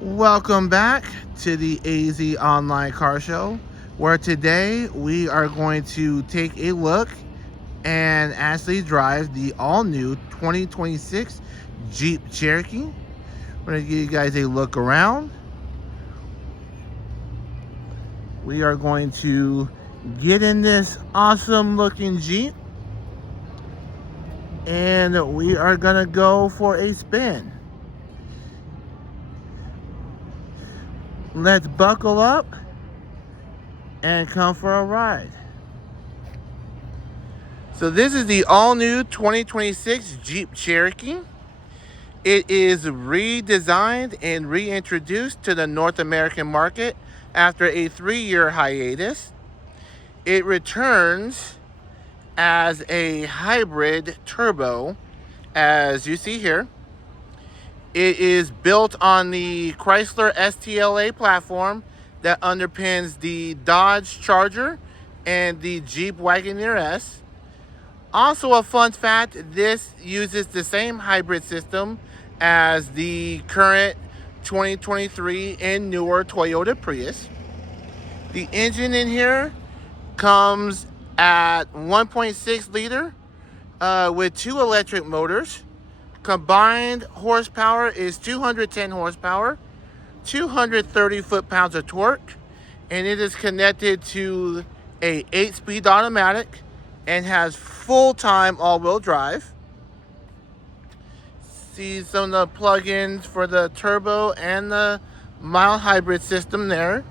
Welcome back to the AZ Online Car Show, where today we are going to take a look and actually drive the all-new 2026 Jeep Cherokee. We're going to give you guys a look around. We are going to get in this awesome-looking Jeep, and we are going to go for a spin. Let's buckle up and come for a ride. So this is the all-new 2026 Jeep Cherokee. It is redesigned and reintroduced to the North American market after a 3-year hiatus. It returns as a hybrid turbo, as you see here. It is built on the Chrysler STLA platform that underpins the Dodge Charger and the Jeep Wagoneer S. Also a fun fact, this uses the same hybrid system as the current 2023 and newer Toyota Prius. The engine in here comes at 1.6 liter with 2 electric motors. Combined horsepower is 210 horsepower, 230 foot-pounds of torque, and it is connected to a 8-speed automatic and has full-time all-wheel drive. See some of the plug-ins for the turbo and the mild hybrid system there.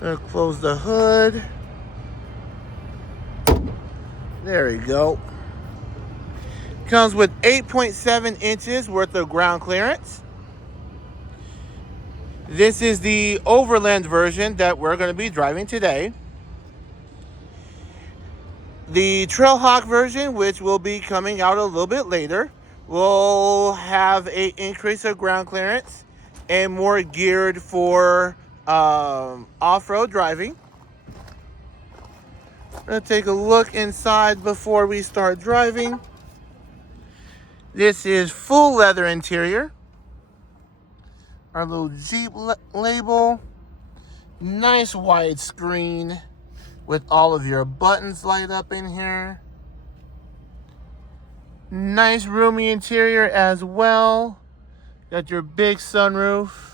Gonna close the hood. There we go. Comes with 8.7 inches worth of ground clearance. This is the Overland version that we're going to be driving today. The Trailhawk version, which will be coming out a little bit later, will have an increase of ground clearance and more geared for off-road driving. I'm going to take a look inside before we start driving. This is full leather interior. Our little Jeep label. Nice wide screen with all of your buttons light up in here. Nice roomy interior as well. Got your big sunroof.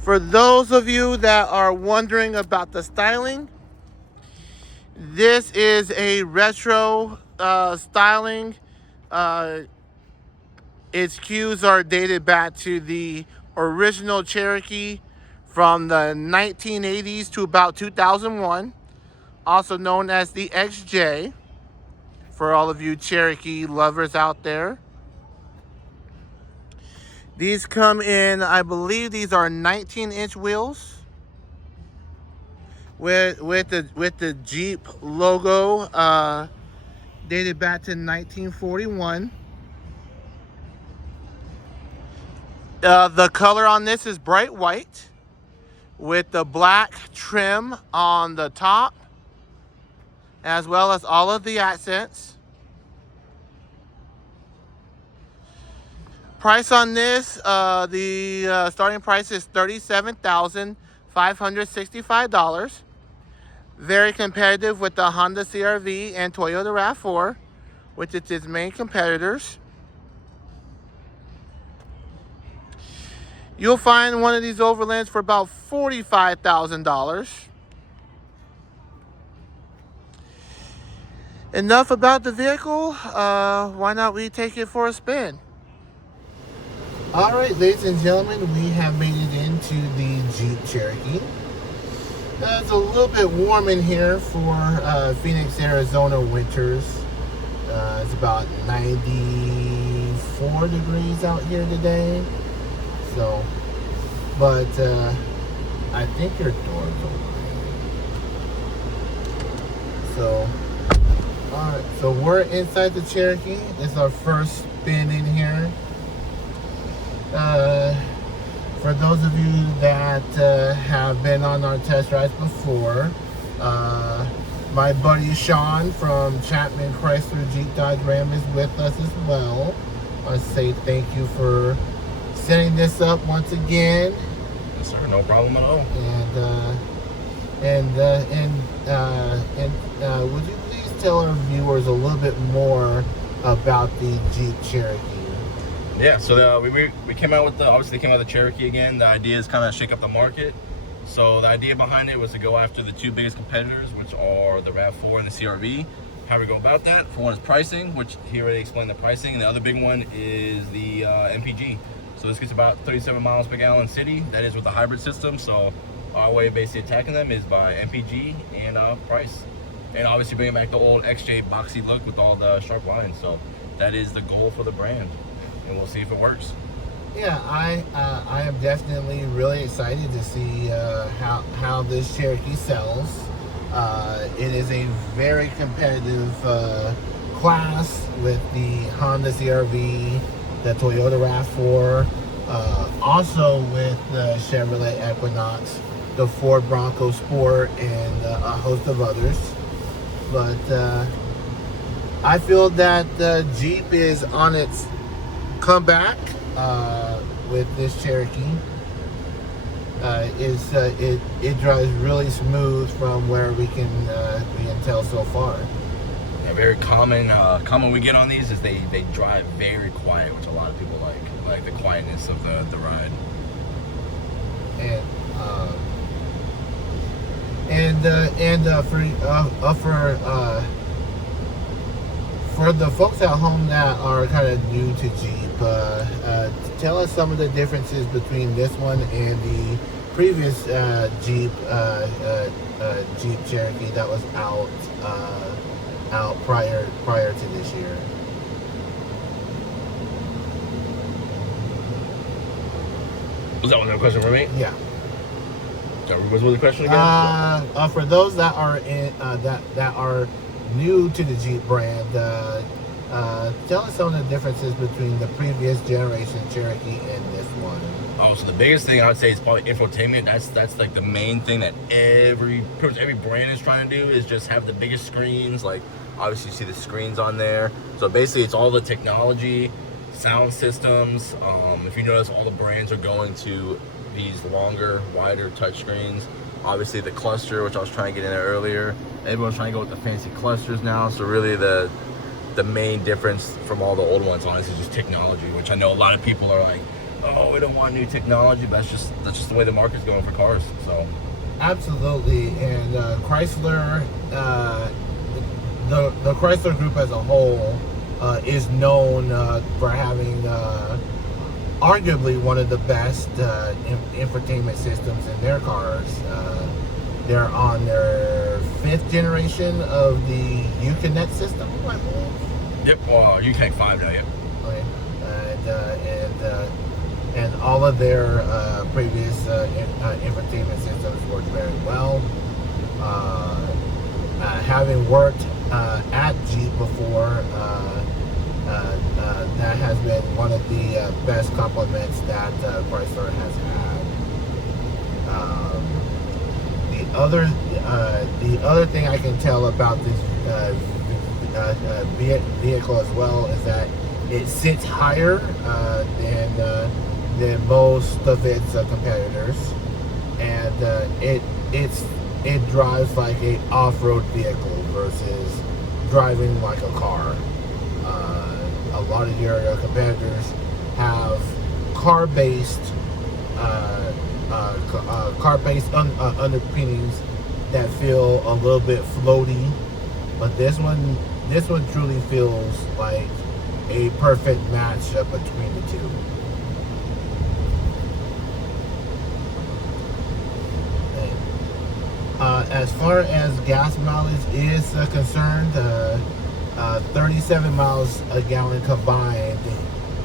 For those of you that are wondering about the styling, this is a retro styling. Its cues are dated back to the original Cherokee from the 1980s to about 2001, also known as the XJ, for all of you Cherokee lovers out there. These come in, I believe these are 19-inch wheels with the Jeep logo, dated back to 1941. The color on this is bright white with the black trim on the top, as well as all of the accents. Price on this, the starting price is $37,565. Very competitive with the Honda CR-V and Toyota RAV4, which is its main competitors. You'll find one of these Overlands for about $45,000. Enough about the vehicle. Why not we take it for a spin? All right, ladies and gentlemen, we have made it into the Jeep Cherokee. It's a little bit warm in here for Phoenix, Arizona winters. It's about 94 degrees out here today. So, but I think your door's open. So, all right, so we're inside the Cherokee. This is our first spin in here. For those of you that have been on our test rides before, My buddy Sean from Chapman Chrysler Jeep Dodge Ram is with us as well. I want to say thank you for setting this up once again. Yes, sir. No problem at all. And would you please tell our viewers a little bit more about the Jeep Cherokee? Yeah, so we came out with obviously came out with the Cherokee again. The idea is kind of shake up the market. So the idea behind it was to go after the two biggest competitors, which are the RAV4 and the CRV. How we go about that? For one is pricing, which he already explained the pricing, and the other big one is the MPG. So this gets about 37 miles per gallon city. That is with the hybrid system. So our way of basically attacking them is by MPG and price, and obviously bringing back the old XJ boxy look with all the sharp lines. So that is the goal for the brand, and we'll see if it works. Yeah, I am definitely really excited to see how this Cherokee sells. It is a very competitive class with the Honda CRV, the Toyota RAV4, also with the Chevrolet Equinox, the Ford Bronco Sport, and a host of others. But I feel that Jeep is on its comeback with this Cherokee. It drives really smooth from where we can tell so far. A very common we get on these is they drive very quiet, which a lot of people like the quietness of the ride. For the folks at home that are kind of new to Jeep, tell us some of the differences between this one and the previous Jeep Cherokee that was out prior to this year. Was that one a question for me? Yeah. What was the question again? For those that are that are new to the Jeep brand, tell us some of the differences between the previous generation Cherokee and this one. Oh, so the biggest thing I would say is probably infotainment. That's like the main thing that pretty much every brand is trying to do, is just have the biggest screens. Like obviously you see the screens on there. So basically it's all the technology, sound systems. If you notice, all the brands are going to these longer, wider touchscreens. Obviously the cluster, which I was trying to get in there earlier. Everyone's trying to go with the fancy clusters now. So really the main difference from all the old ones, honestly, is just technology, which I know a lot of people are like, oh, we don't want new technology, but that's just the way the market's going for cars. So absolutely. And Chrysler, the Chrysler group as a whole is known for having arguably one of the best infotainment systems in their cars. They're on their 5th generation of the Uconnect system, I believe. Yep, well, Uconnect 5 now, yep. Okay. And all of their previous infotainment systems work very well. Having worked at Jeep before, that has been one of the best compliments that Chrysler has had. The other thing I can tell about this vehicle as well is that it sits higher than most of its competitors, and it drives like a off-road vehicle versus driving like a car. A lot of your competitors have car-based underpinnings that feel a little bit floaty, but this one truly feels like a perfect match between the two. As far as gas mileage is concerned, 37 miles a gallon combined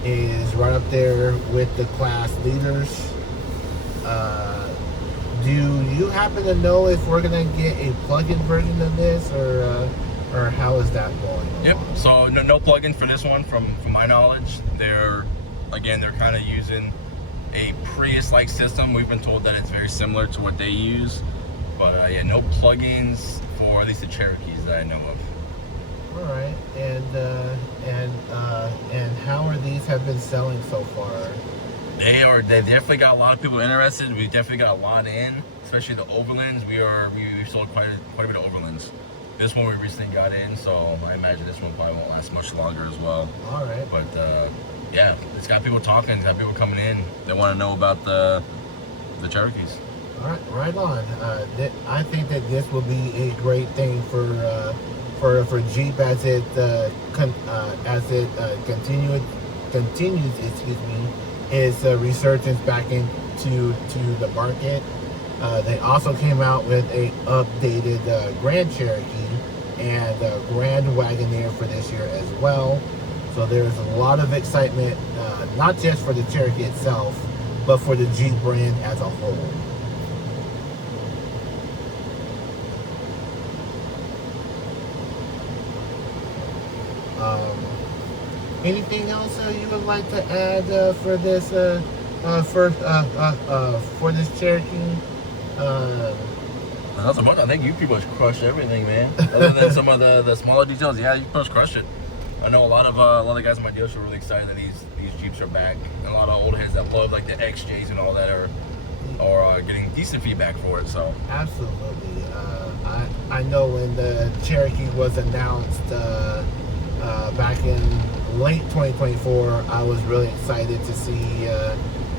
is right up there with the class leaders. Do you happen to know if we're gonna get a plug-in version of this, or how is that going? Yep. So no plug-in for this one, from my knowledge. They're kind of using a Prius-like system. We've been told that it's very similar to what they use, but yeah, no plug-ins for at least the Cherokees that I know of. All right, and how are these have been selling so far? They definitely got a lot of people interested. We definitely got a lot in, especially the Overlands. We sold quite a bit of Overlands. This one we recently got in, so I imagine this one probably won't last much longer as well. All right. But yeah, it's got people talking, it's got people coming in. They want to know about the Cherokees. All right, right on. I think that this will be a great thing for Jeep as it continues. Excuse me, its resurgence back into the market. They also came out with a updated Grand Cherokee and Grand Wagoneer for this year as well. So there's a lot of excitement, not just for the Cherokee itself, but for the Jeep brand as a whole. Anything else you would like to add for this for this Cherokee? Nothing much. I think you pretty much crushed everything, man. Other than some of the smaller details, yeah, you pretty much crushed it. I know a lot of guys in my dealership are really excited that these Jeeps are back. And a lot of old heads that love like the XJs and all that are getting decent feedback for it. So absolutely, I know when the Cherokee was announced back in late 2024, I was really excited to see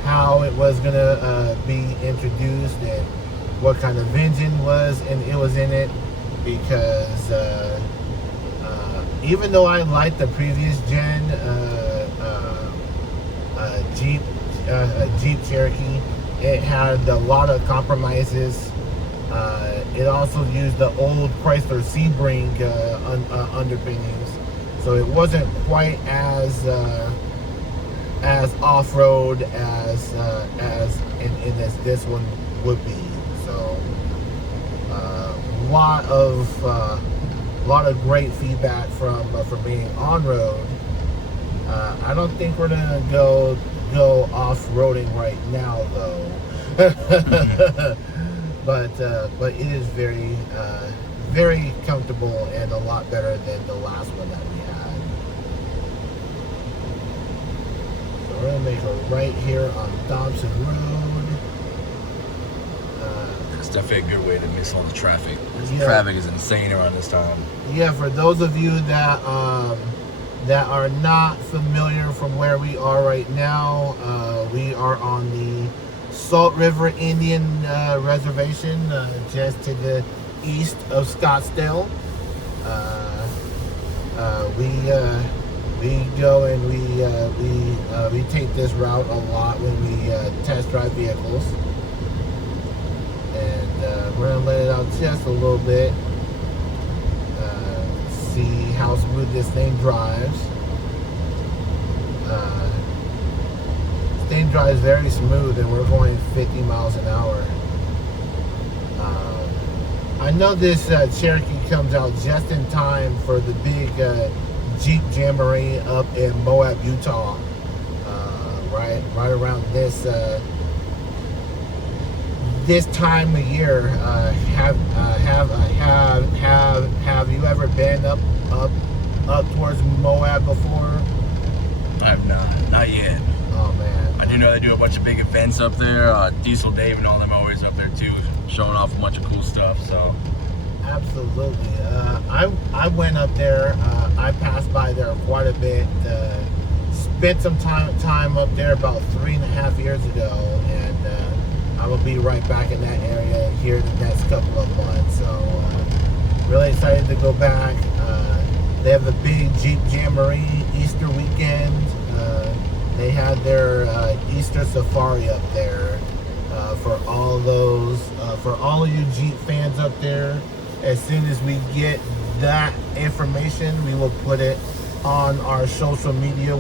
how it was gonna be introduced and what kind of engine it was in it, because even though I liked the previous gen Jeep Cherokee, it had a lot of compromises. It also used the old Chrysler Sebring underpinnings, so it wasn't quite as off-road as this one would be. So lot of great feedback from being on road. I don't think we're gonna go off-roading right now though. but it is very comfortable and a lot better than the last one that we had. So we're gonna make a right here on Dobson Road. it's definitely a good way to miss all the traffic. Yeah. Traffic is insane around this time. Yeah, for those of you that are not familiar from where we are right now, we are on the Salt River Indian Reservation, just to the east of Scottsdale. We go and we take this route a lot when we test drive vehicles, and we're gonna let it out just a little bit, see how smooth this thing drives. This thing drives very smooth, and we're going 50 miles an hour. I know this Cherokee comes out just in time for the big Jeep Jamboree up in Moab, Utah. Right around this time of year. Have you ever been up towards Moab before? I have not yet. Oh man, I do know they do a bunch of big events up there. Diesel Dave and all them are always up there too, showing off a bunch of cool stuff. So absolutely. I went up there. I passed by there quite a bit. Spent some time up there about 3.5 years ago, and I will be right back in that area here the next couple of months. So really excited to go back. They have the big Jeep Jamboree Easter weekend. They had their Easter Safari up there for all of you Jeep fans up there. As soon as we get that information, we will put it on our social media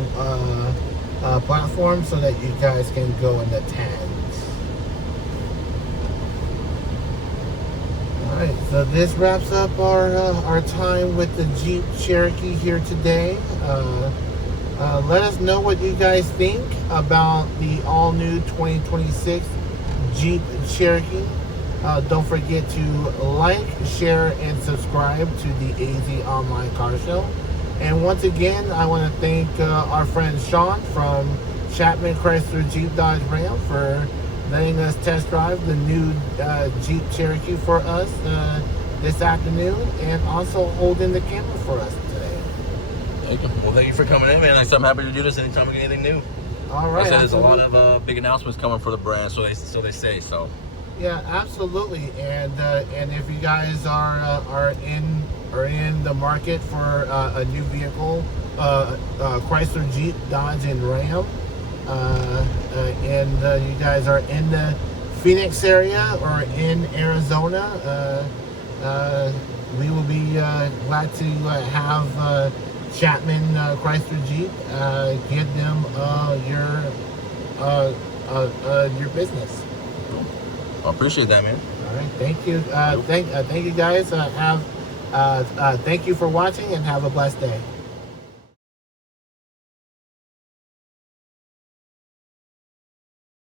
platform so that you guys can go and attend. Alright, so this wraps up our time with the Jeep Cherokee here today. Let us know what you guys think about the all-new 2026 Jeep Cherokee. Don't forget to like, share, and subscribe to the AZ Online Car Show. And once again, I want to thank our friend Sean from Chapman Chrysler Jeep Dodge Ram for letting us test drive the new Jeep Cherokee for us this afternoon, and also holding the camera for us today. Thank you. Well, thank you for coming in, man. Like, I'm happy to do this anytime we get anything new. All right. Like I said, there's a lot of big announcements coming for the brand, so they say. So. Yeah, absolutely. And if you guys are in the market for a new vehicle, Chrysler, Jeep, Dodge, and Ram, and you guys are in the Phoenix area or in Arizona, we will be glad to have Chapman Chrysler Jeep give them your business. I appreciate that, man. All right, thank you. Thank you guys. Thank you for watching, and have a blessed day.